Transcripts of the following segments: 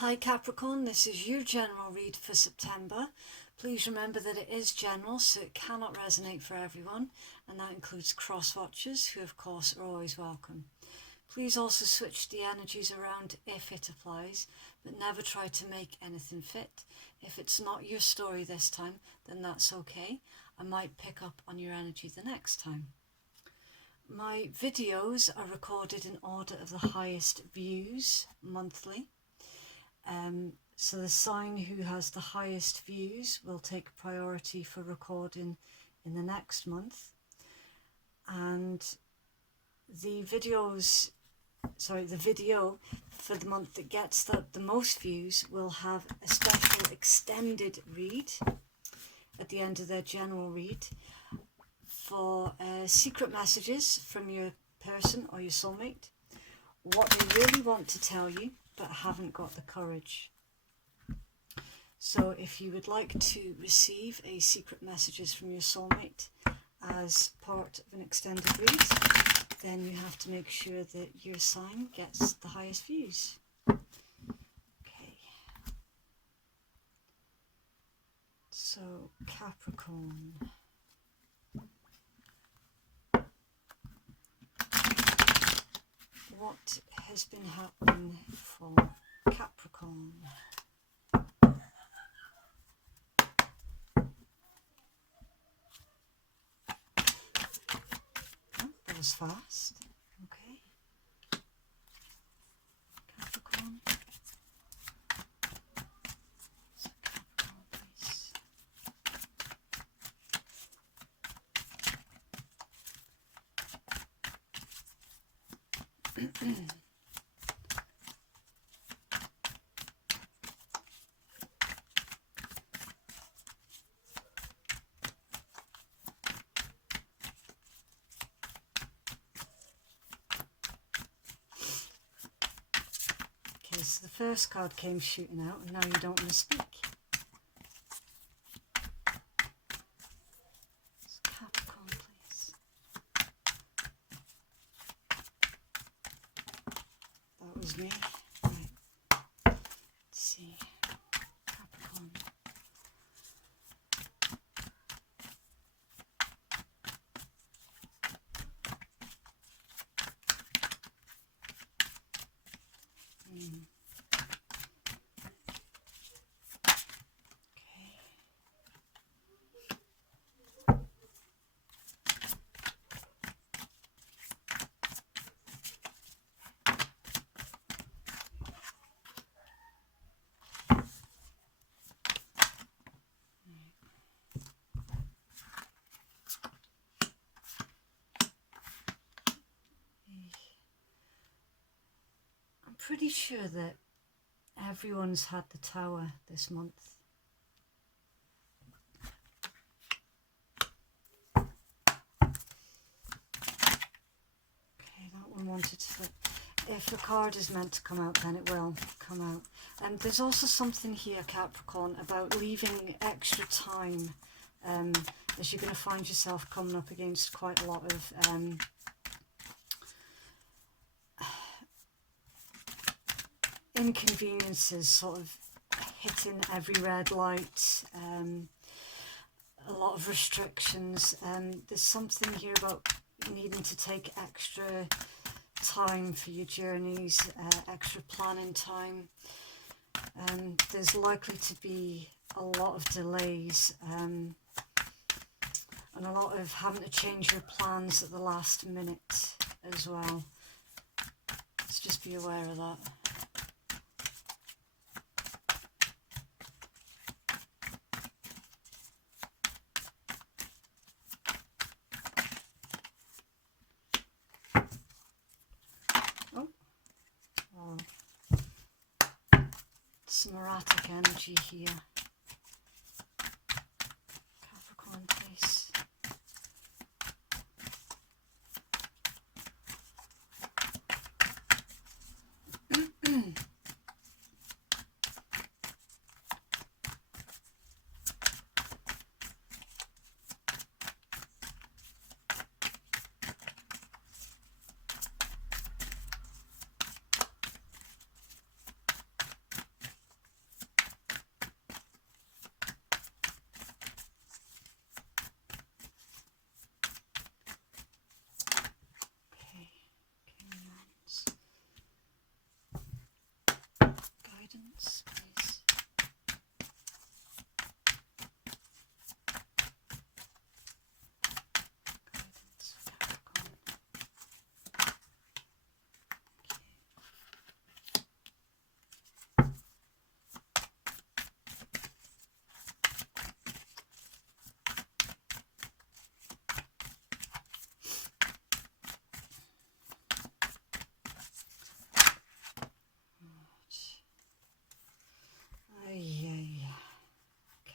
Hi Capricorn, this is your general read for September. Please remember that it is general, so it cannot resonate for everyone, and that includes cross-watchers, who of course are always welcome. Please also switch the energies around if it applies, but never try to make anything fit. If it's not your story this time, then that's okay. I might pick up on your energy the next time. My videos are recorded in order of the highest views monthly. So the sign who has the highest views will take priority for recording in the next month. And the video for the month that gets the most views will have a special extended read at the end of their general read for secret messages from your person or your soulmate, what they really want to tell you but haven't got the courage. So if you would like to receive a secret messages from your soulmate as part of an extended read, then you have to make sure that your sign gets the highest views. Okay. So Capricorn. What has been happening for Capricorn? Oh, that was fast. Okay. Capricorn. So Capricorn, please. Okay, so the first card came shooting out, and now you don't want to speak. So Capricorn, please. That was me. Right. Let's see. Capricorn. Okay. I'm pretty sure that everyone's had the Tower this month. Okay, that one wanted to flip. If a card is meant to come out, then it will come out. And there's also something here, Capricorn, about leaving extra time, as you're going to find yourself coming up against quite a lot of inconveniences, sort of hitting every red light, a lot of restrictions. There's something here about needing to take extra time for your journeys, extra planning time. There's likely to be a lot of delays and a lot of having to change your plans at the last minute as well. Let's just be aware of that. Some erratic energy here. Capricorn, please. guidance, please. Guidance for Capricorn.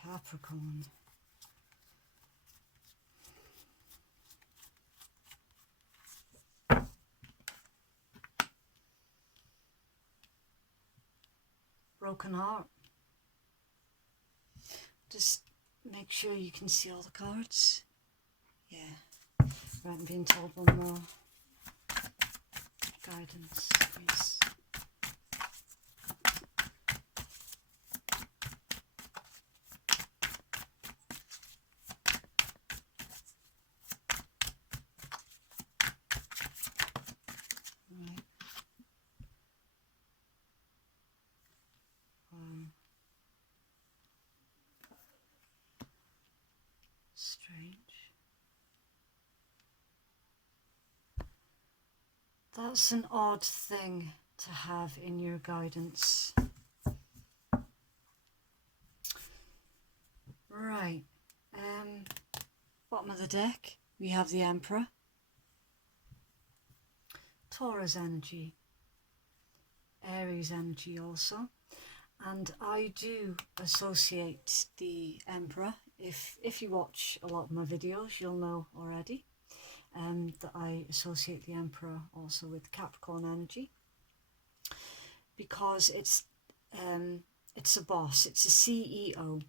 Capricorn. Broken heart. Just make sure you can see all the cards. Yeah. Right, I'm being told one more. Guidance, please. Right. Strange. That's an odd thing to have in your guidance. Right. Bottom of the deck, we have the Emperor. Taurus energy. Aries energy also. And I do associate the Emperor. If you watch a lot of my videos, you'll know already that I associate the Emperor also with Capricorn energy, because it's a boss, it's a CEO,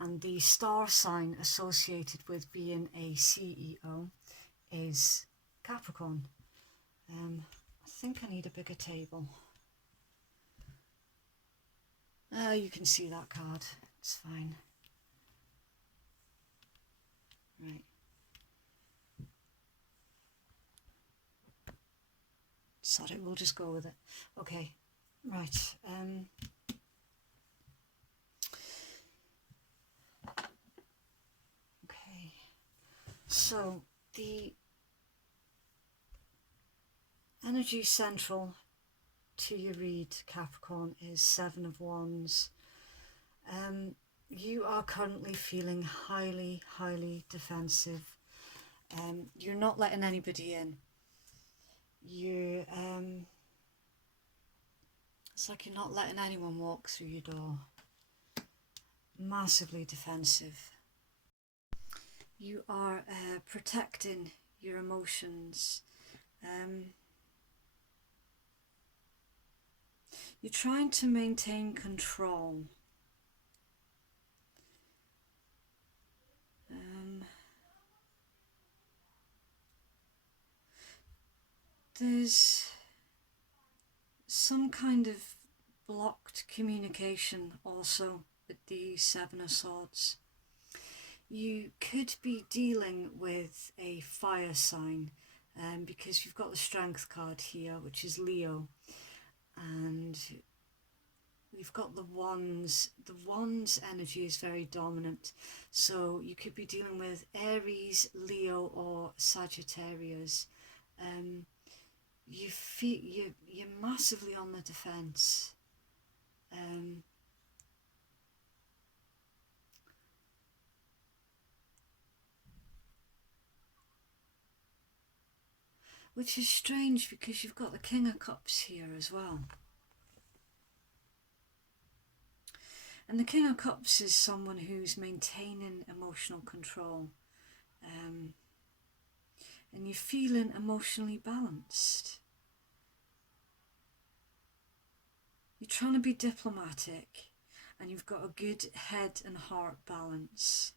and the star sign associated with being a CEO is Capricorn. I think I need a bigger table. You can see that card, it's fine. Right. Sorry, we'll just go with it. Okay, right. Okay, so the energy central to your read, Capricorn, is Seven of Wands. You are currently feeling highly, highly defensive. You're not letting anybody in. It's like you're not letting anyone walk through your door. Massively defensive. You are protecting your emotions. You're trying to maintain control. There's some kind of blocked communication also with the Seven of Swords. You could be dealing with a fire sign, because you've got the Strength card here, which is Leo, and we've got the Wands. The Wands energy is very dominant, so you could be dealing with Aries, Leo, or Sagittarius. You feel you're massively on the defense. Which is strange because you've got the King of Cups here as well. And the King of Cups is someone who's maintaining emotional control. And you're feeling emotionally balanced. You're trying to be diplomatic, and you've got a good head and heart balance.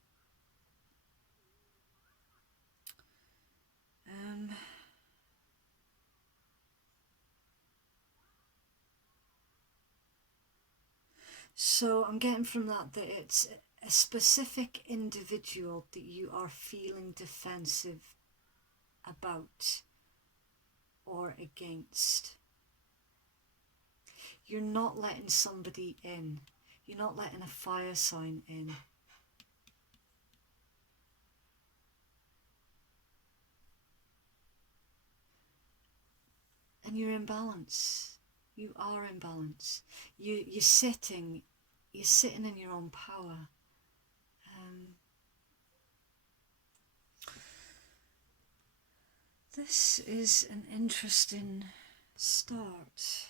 So I'm getting from that it's a specific individual that you are feeling defensive about or against. you're not letting somebody in. You're not letting a fire sign in. And you're in balance. You are in balance. You're sitting in your own power. This is an interesting start,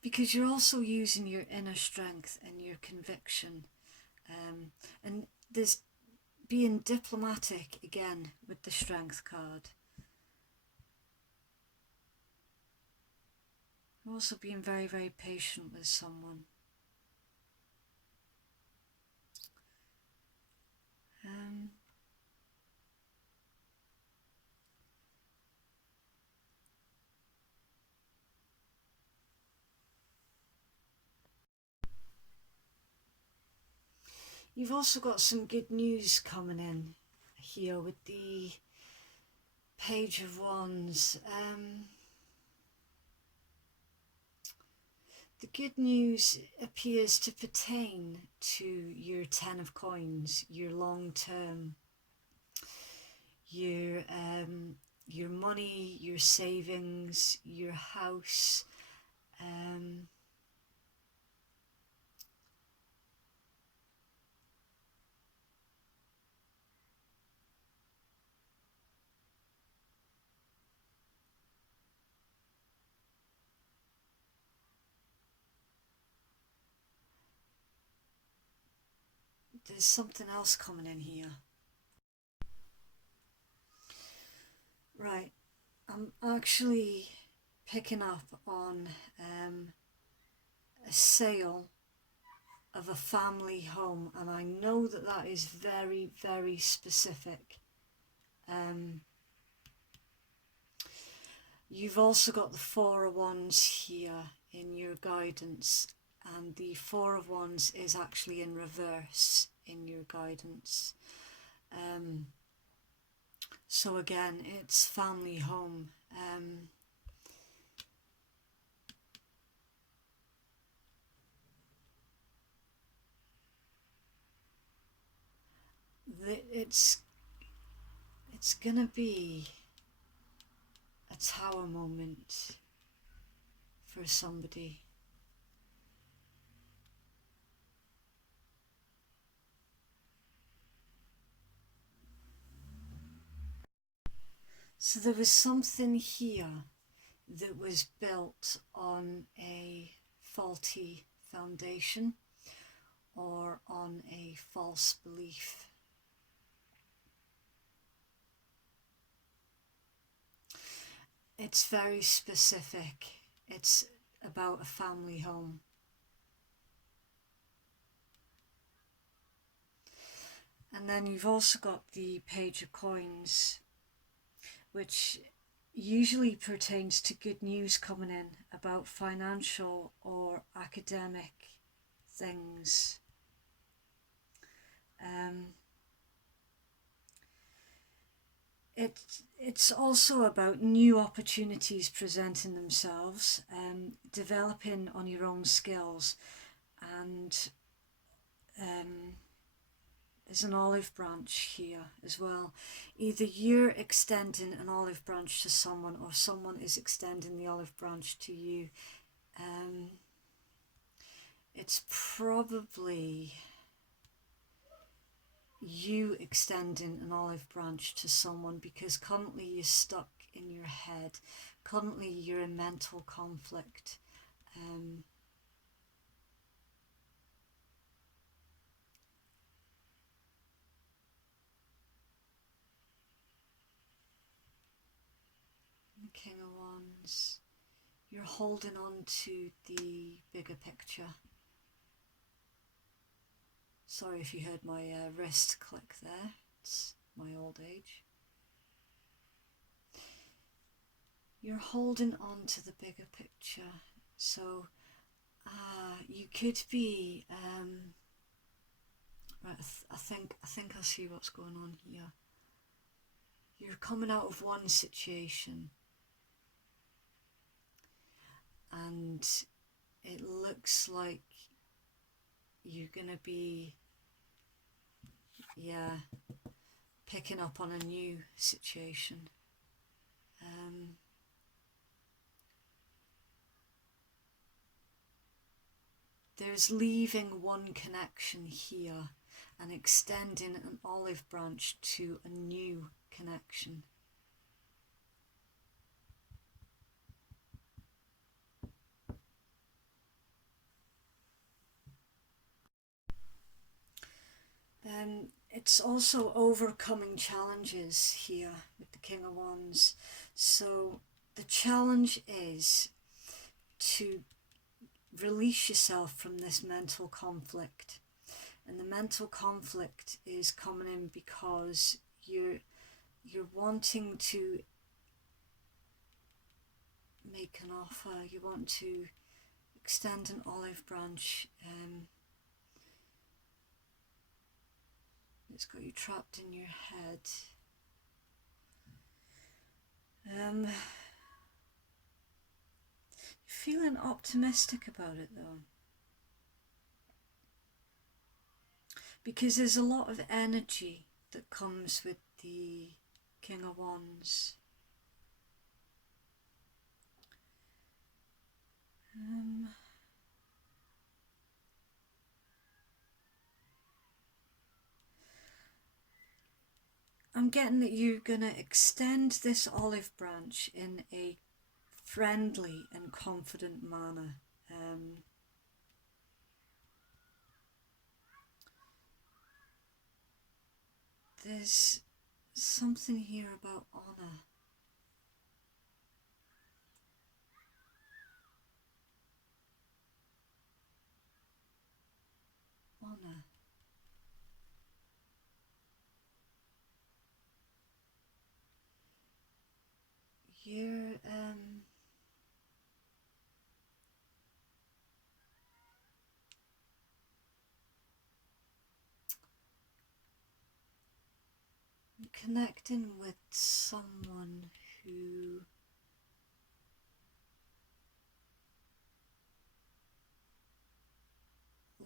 because you're also using your inner strength and your conviction, and there's being diplomatic again with the Strength card. You're also being very, very patient with someone. You've also got some good news coming in here with the Page of Wands. The good news appears to pertain to your Ten of Coins, your long term, your money, your savings, your house. There's something else coming in here. Right, I'm actually picking up on a sale of a family home, and I know that that is very, very specific. You've also got the Four of Wands here in your guidance, and the Four of Wands is actually in reverse in your guidance. So again, it's family home. It's gonna be a tower moment for somebody. So there was something here that was built on a faulty foundation or on a false belief. It's very specific. It's about a family home. And then you've also got the Page of Coins, which usually pertains to good news coming in about financial or academic things. It's also about new opportunities presenting themselves, developing on your own skills, and there's an olive branch here as well. Either you're extending an olive branch to someone, or someone is extending the olive branch to you. It's probably you extending an olive branch to someone, because currently you're stuck in your head. Currently you're in mental conflict. King of Wands. You're holding on to the bigger picture. Sorry if you heard my wrist click there. It's my old age. You're holding on to the bigger picture. So you could be right, I think I see what's going on here. You're coming out of one situation, and it looks like you're gonna be, yeah, picking up on a new situation. There's leaving one connection here and extending an olive branch to a new connection. It's also overcoming challenges here with the King of Wands. So the challenge is to release yourself from this mental conflict. And the mental conflict is coming in because you're wanting to make an offer, you want to extend an olive branch. It's got you trapped in your head. You're feeling optimistic about it though, because there's a lot of energy that comes with the King of Wands. I'm getting that you're going to extend this olive branch in a friendly and confident manner. There's something here about honour. Honour. You're connecting with someone who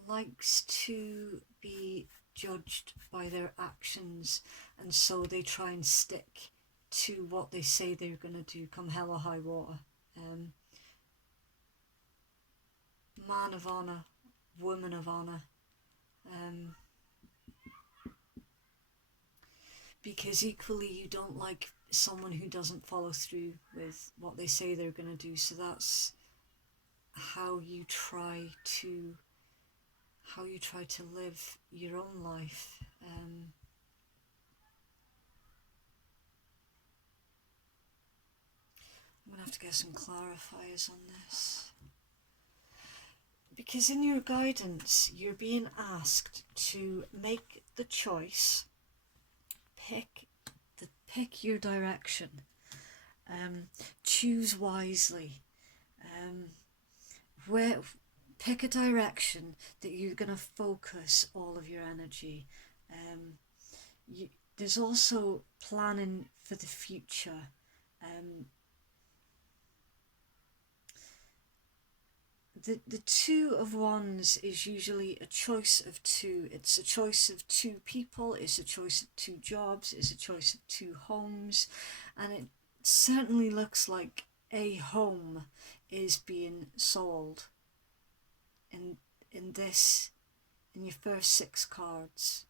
likes to be judged by their actions, and so they try and stick to what they say they're going to do come hell or high water. Man of honour, woman of honour. Because equally you don't like someone who doesn't follow through with what they say they're going to do, so that's how you try to live your own life. I'm going to have to get some clarifiers on this, because in your guidance you're being asked to make the choice, pick your direction, choose wisely, pick a direction that you're going to focus all of your energy. There's also planning for the future. The Two of Wands is usually a choice of two. It's a choice of two people, it's a choice of two jobs, it's a choice of two homes, and it certainly looks like a home is being sold in your first 6 cards.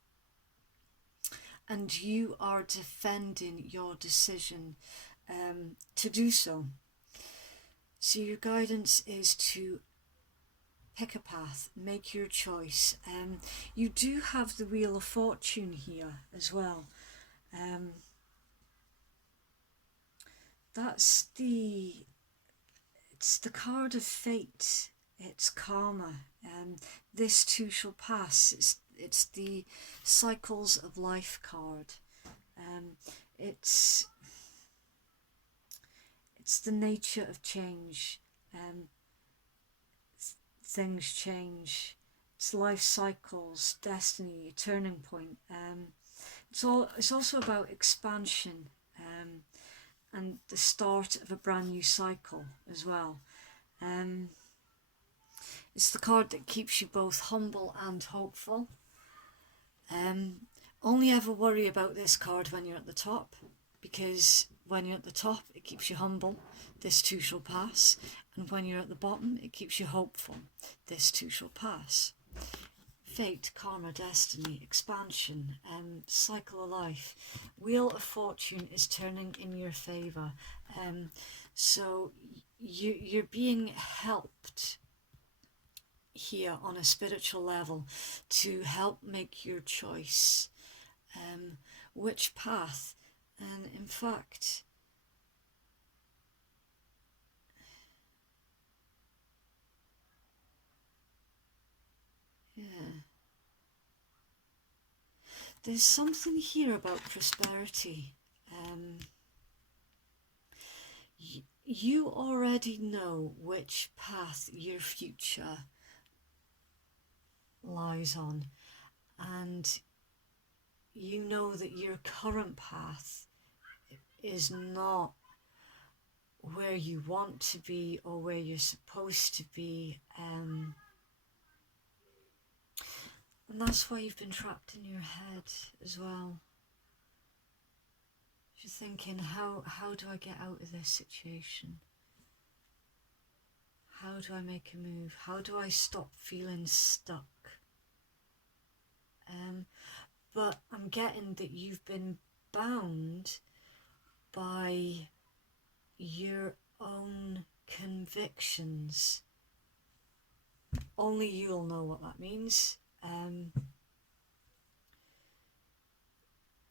And you are defending your decision to do so. So your guidance is to pick a path, make your choice. You do have the Wheel of Fortune here as well. It's the card of fate. It's karma. This too shall pass. It's the cycles of life card. It's the nature of change. Things change. It's life cycles, destiny, a turning point. It's also about expansion and the start of a brand new cycle as well. It's the card that keeps you both humble and hopeful. Only ever worry about this card when you're at the top, because when you're at the top it keeps you humble, this too shall pass, and when you're at the bottom it keeps you hopeful, this too shall pass. Fate, karma, destiny, expansion, cycle of life, wheel of fortune is turning in your favour. So you're being helped here on a spiritual level to help make your choice, which path. And in fact, yeah, there's something here about prosperity. You already know which path your future lies on, and you know that your current path is not where you want to be or where you're supposed to be, and that's why you've been trapped in your head as well. You're thinking, how do I get out of this situation? How do I make a move? How do I stop feeling stuck? But I'm getting that you've been bound by your own convictions. Only you'll know what that means.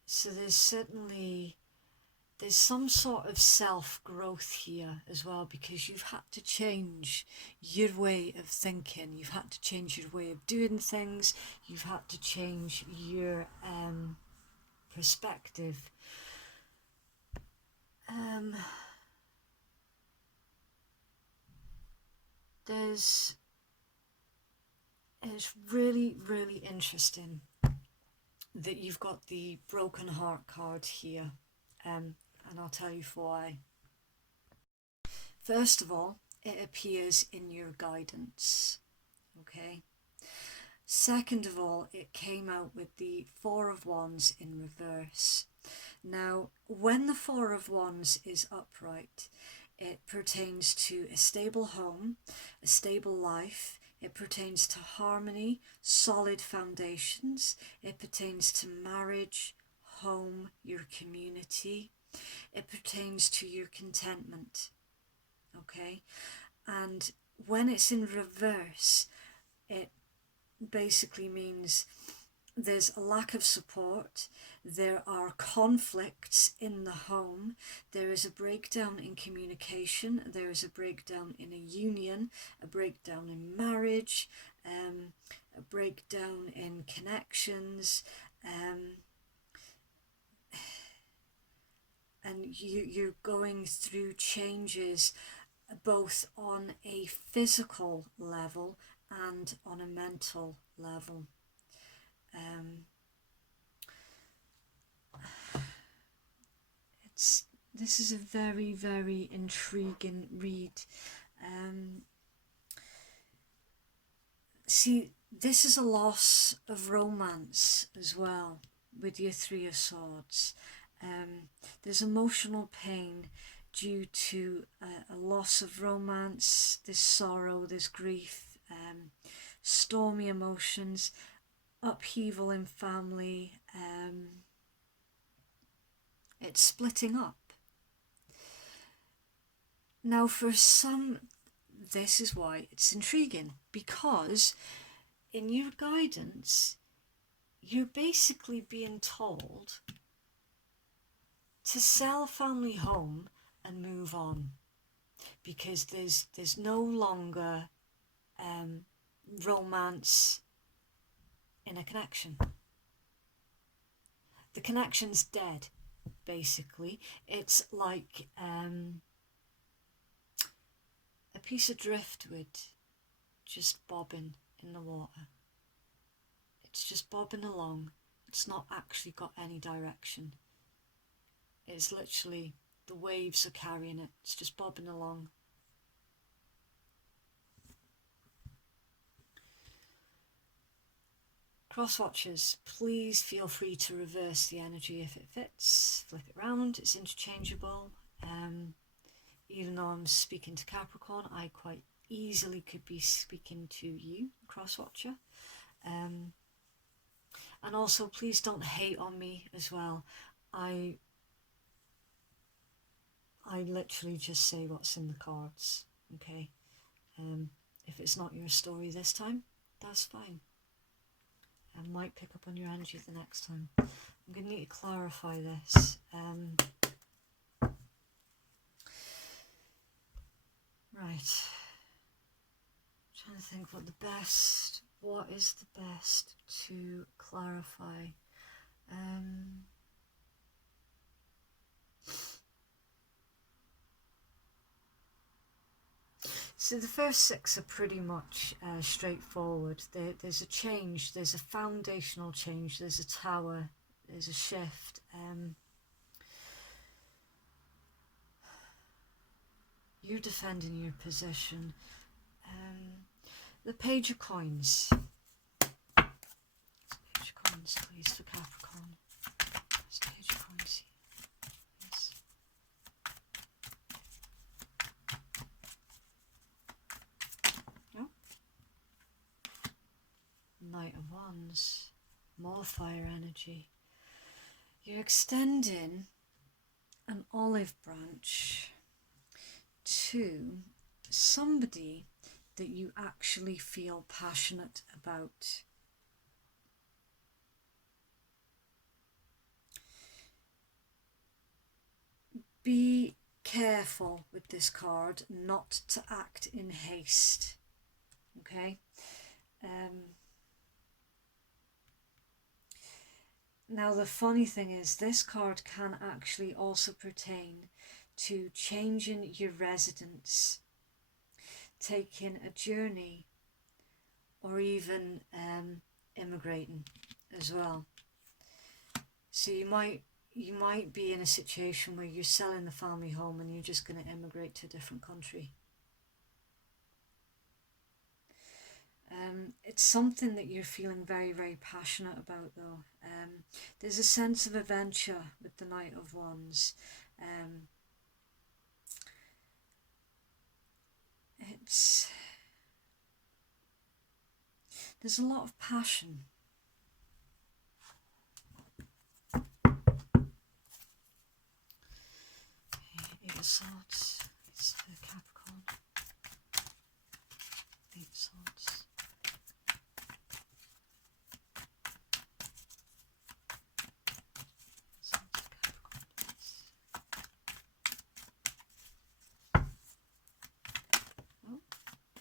So there's some sort of self-growth here as well, because you've had to change your way of thinking, you've had to change your way of doing things, you've had to change your perspective. It's really, really interesting that you've got the broken heart card here, and I'll tell you why. First of all, it appears in your guidance, okay? Second of all, it came out with the Four of Wands in reverse. Now, when the Four of Wands is upright, it pertains to a stable home, a stable life. It pertains to harmony, solid foundations. It pertains to marriage, home, your community. It pertains to your contentment, okay? And when it's in reverse, it basically means there's a lack of support, there are conflicts in the home, there is a breakdown in communication, there is a breakdown in a union, a breakdown in marriage, a breakdown in connections, and you're going through changes both on a physical level and on a mental level. This is a very, very intriguing read. See, this is a loss of romance as well with your Three of Swords. There's emotional pain due to a loss of romance, this sorrow, this grief, stormy emotions, upheaval in family, it's splitting up. Now for some, this is why it's intriguing, because in your guidance you're basically being told to sell a family home and move on, because there's no longer romance in a connection. The connection's dead, basically. It's like a piece of driftwood just bobbing in the water. It's just bobbing along. It's not actually got any direction. It's literally, the waves are carrying it. It's just bobbing along. Cross watchers, please feel free to reverse the energy if it fits. Flip it round, it's interchangeable. Even though I'm speaking to Capricorn, I quite easily could be speaking to you, cross watcher. And also, please don't hate on me as well. I literally just say what's in the cards, okay? If it's not your story this time, that's fine. I might pick up on your energy the next time. I'm going to need to clarify this. Right. I'm trying to think what is the best to clarify. So the first 6 are pretty much straightforward. There's a change, there's a foundational change, there's a tower, there's a shift. You're defending your position. The Page of Coins. Page of Coins, please, for Capricorn. There's Page of Coins here. Yes. Knight of Wands, more fire energy. You're extending an olive branch to somebody that you actually feel passionate about. Be careful with this card not to act in haste, okay? Now the funny thing is, this card can actually also pertain to changing your residence, taking a journey, or even immigrating as well. So you might be in a situation where you're selling the family home and you're just going to immigrate to a different country. It's something that you're feeling very, very passionate about, though. There's a sense of adventure with the Knight of Wands. There's a lot of passion. Eight of Swords. It's the Capricorn. Eight of Swords.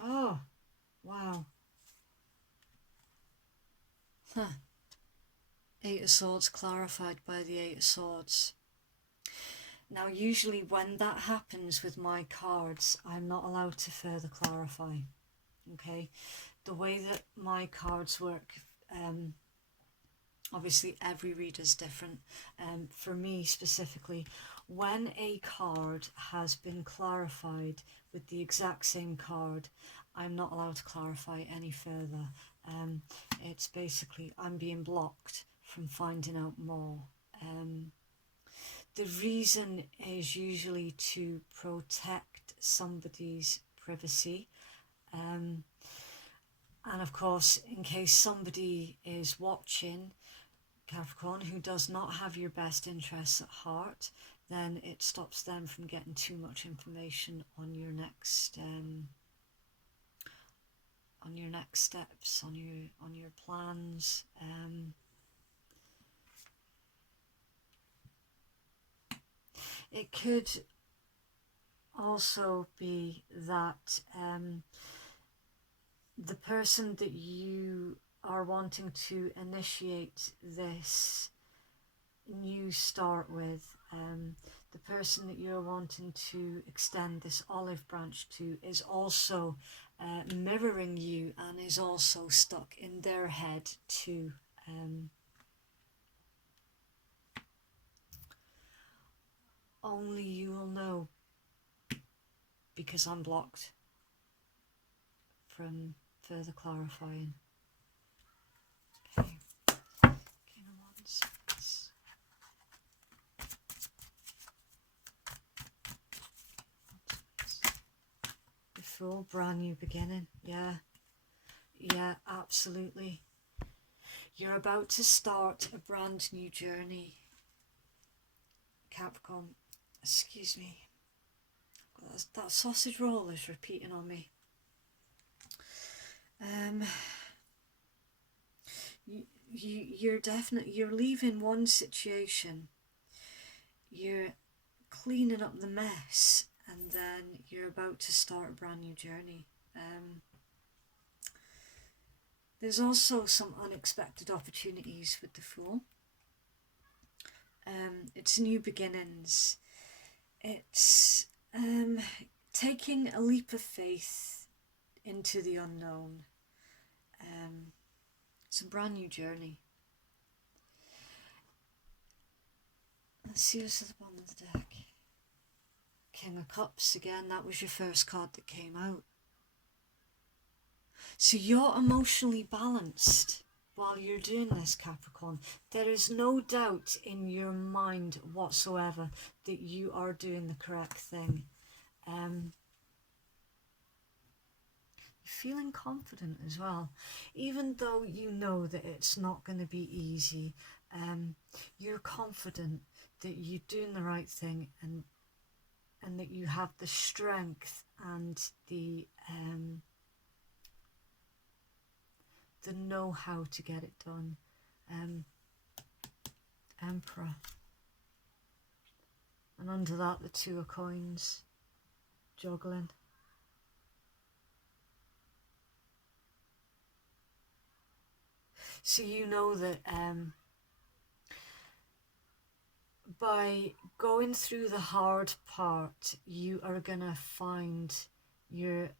Oh, wow. Huh. Eight of Swords clarified by the Eight of Swords. Now, usually when that happens with my cards, I'm not allowed to further clarify, okay? The way that my cards work, obviously every reader's different. For me specifically, when a card has been clarified with the exact same card, I'm not allowed to clarify any further. It's basically, I'm being blocked from finding out more. The reason is usually to protect somebody's privacy. And of course, in case somebody is watching, Capricorn, who does not have your best interests at heart, then it stops them from getting too much information on your next steps, on your plans. It could also be that the person that you are wanting to initiate this new start with, the person that you're wanting to extend this olive branch to, is also mirroring you and is also stuck in their head too. Only you will know, because I'm blocked from further clarifying. Okay. Fool, brand new beginning. Yeah, absolutely. You're about to start a brand new journey, Capricorn. Excuse me. That sausage roll is repeating on me. You're leaving one situation, you're cleaning up the mess, and then you're about to start a brand new journey. There's also some unexpected opportunities with the Fool. It's new beginnings. It's taking a leap of faith into the unknown. It's a brand new journey. Let's see what's at the bottom of the deck. King of Cups again, that was your first card that came out. So you're emotionally balanced while you're doing this, Capricorn. There is no doubt in your mind whatsoever that you are doing the correct thing. You're feeling confident as well, even though you know that it's not going to be easy. You're confident that you're doing the right thing, and that you have the strength and the know-how to get it done. Emperor, and under that the Two of Coins, juggling. So you know that by going through the hard part, you are gonna find your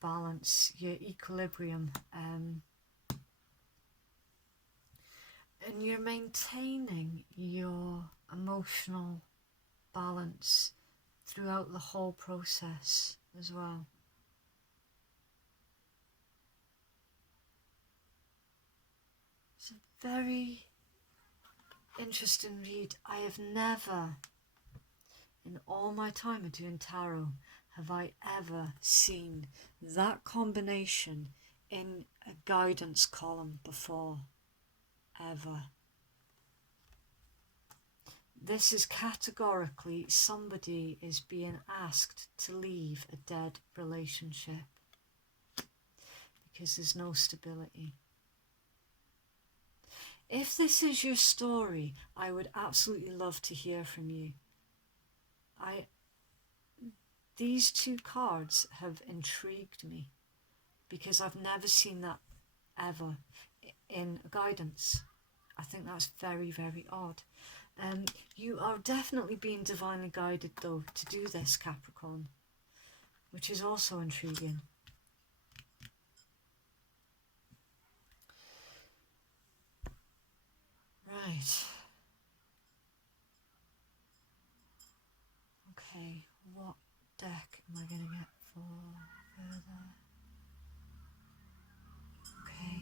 balance, your equilibrium, and you're maintaining your emotional balance throughout the whole process as well. It's a very interesting read. I have never, in all my time of doing tarot, have I ever seen that combination in a guidance column before, ever. This is categorically somebody is being asked to leave a dead relationship because there's no stability. If this is your story, I would absolutely love to hear from you. These two cards have intrigued me because I've never seen that ever in guidance. I think that's very, very odd. You are definitely being divinely guided though to do this, Capricorn, which is also intriguing. Right. Okay, what deck am I going to get for further? Okay.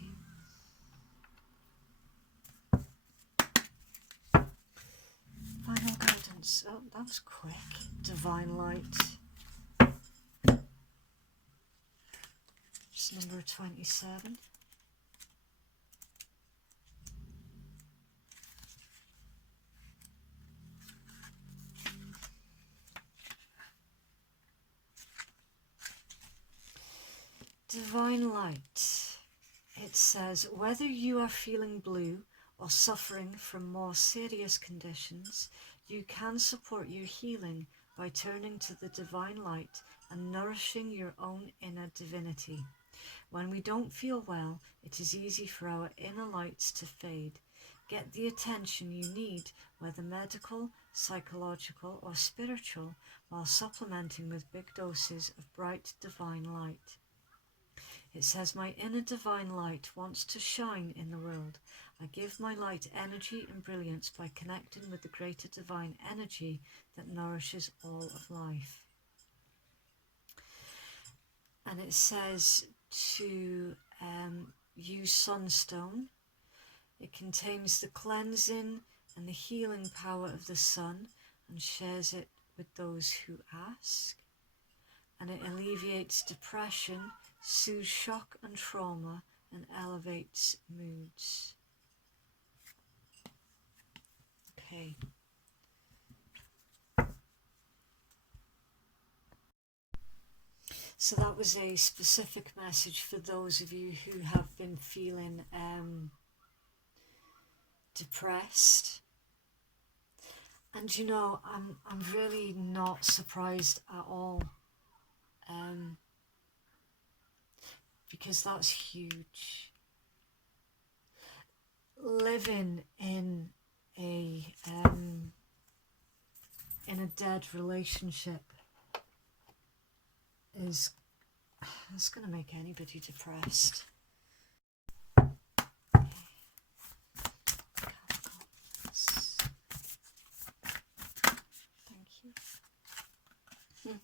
Final guidance. Oh, that was quick. Divine Light. It's number 27. Divine Light. It says, whether you are feeling blue or suffering from more serious conditions, you can support your healing by turning to the divine light and nourishing your own inner divinity. When we don't feel well, it is easy for our inner lights to fade. Get the attention you need, whether medical, psychological, or spiritual, while supplementing with big doses of bright divine light. It says, my inner divine light wants to shine in the world. I give my light energy and brilliance by connecting with the greater divine energy that nourishes all of life. And it says to use sunstone. It contains the cleansing and the healing power of the sun and shares it with those who ask. and it alleviates depression, soothes shock and trauma, and elevates moods. Okay. So that was a specific message for those of you who have been feeling depressed. And you know, I'm really not surprised at all, because that's huge. Living in a dead relationship it's going to make anybody depressed. Thank you.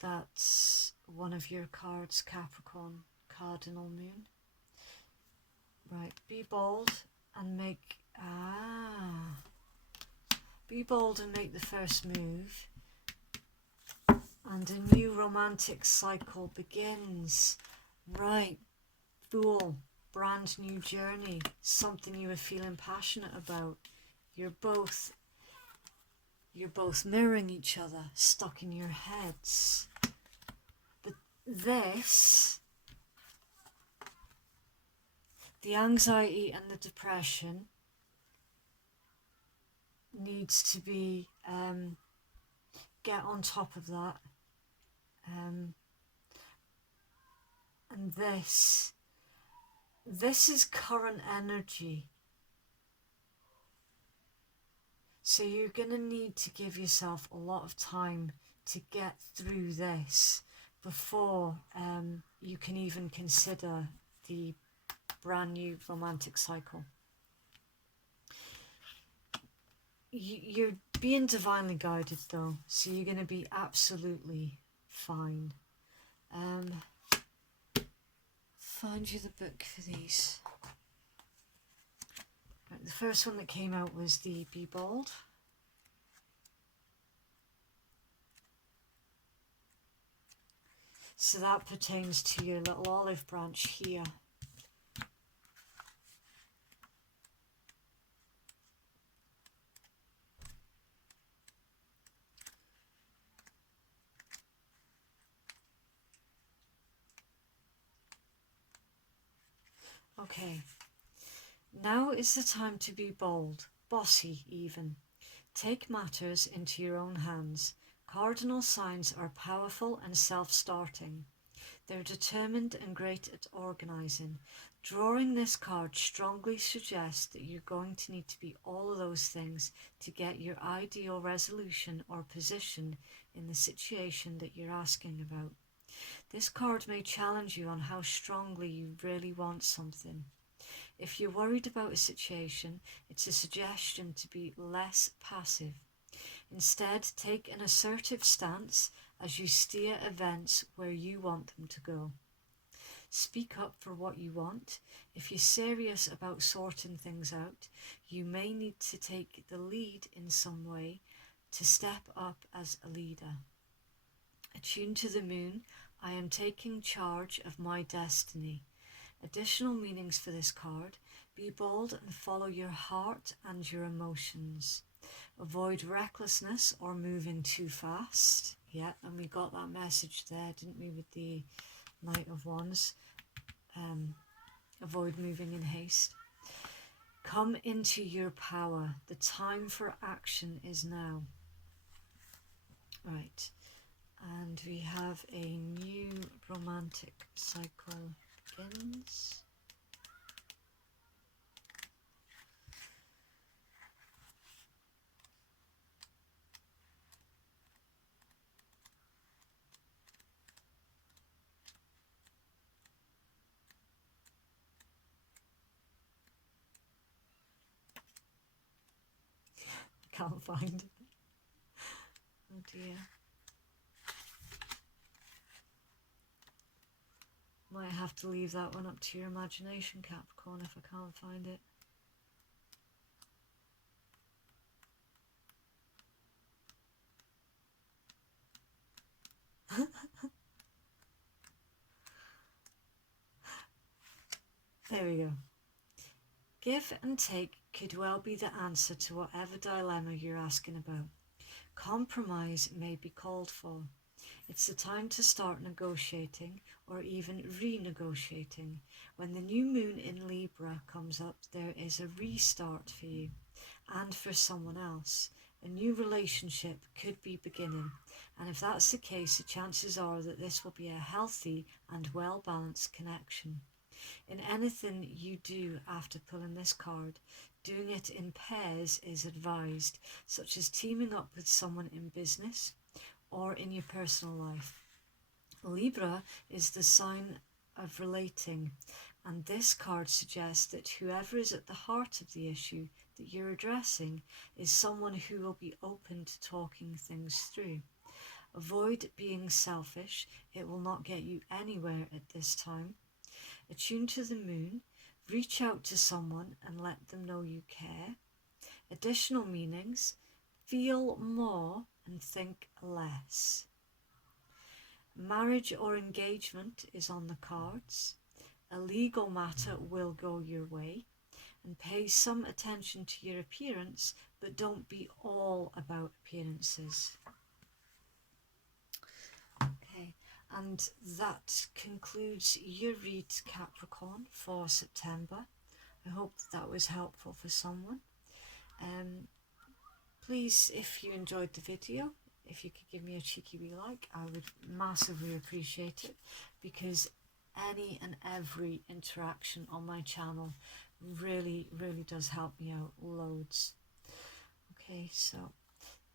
That's one of your cards, Capricorn, Cardinal Moon. Right, be bold and make the first move, and a new romantic cycle begins. Right, Fool, brand new journey, something you were feeling passionate about. You're both mirroring each other, stuck in your heads. But this, the anxiety and the depression, needs to be get on top of that, and this is current energy, so you're going to need to give yourself a lot of time to get through this before you can even consider the brand new romantic cycle. You're being divinely guided though, so you're going to be absolutely fine. Find you the book for these. Right, the first one that came out was the Be Bold. So that pertains to your little olive branch here. Okay, now is the time to be bold, bossy even. Take matters into your own hands. Cardinal signs are powerful and self-starting. They're determined and great at organising. Drawing this card strongly suggests that you're going to need to be all of those things to get your ideal resolution or position in the situation that you're asking about. This card may challenge you on how strongly you really want something. If you're worried about a situation, it's a suggestion to be less passive. Instead, take an assertive stance as you steer events where you want them to go. Speak up for what you want. If you're serious about sorting things out, you may need to take the lead in some way to step up as a leader. Attuned to the moon, I am taking charge of my destiny. Additional meanings for this card: be bold and follow your heart and your emotions. Avoid recklessness or moving too fast. Yeah, and we got that message there, didn't we, with the Knight of Wands. Avoid moving in haste. Come into your power. The time for action is now. Right. And we have a new romantic cycle begins. Can't find it. Oh dear. Might have to leave that one up to your imagination, Capricorn, if I can't find it. Give and take could well be the answer to whatever dilemma you're asking about. Compromise may be called for. It's the time to start negotiating or even renegotiating. When the new moon in Libra comes up, there is a restart for you and for someone else. A new relationship could be beginning, and if that's the case, the chances are that this will be a healthy and well-balanced connection. In anything you do after pulling this card, doing it in pairs is advised, such as teaming up with someone in business or in your personal life. Libra is the sign of relating, and this card suggests that whoever is at the heart of the issue that you're addressing is someone who will be open to talking things through. Avoid being selfish, it will not get you anywhere at this time. Attune to the moon, reach out to someone and let them know you care. Additional meanings: feel more and think less. Marriage or engagement is on the cards. A legal matter will go your way. And pay some attention to your appearance, but don't be all about appearances. Okay, and that concludes your read, Capricorn, for September. I hope that was helpful for someone. Please, if you enjoyed the video, if you could give me a cheeky wee like, I would massively appreciate it, because any and every interaction on my channel really does help me out loads. Okay, so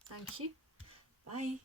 thank you. Bye.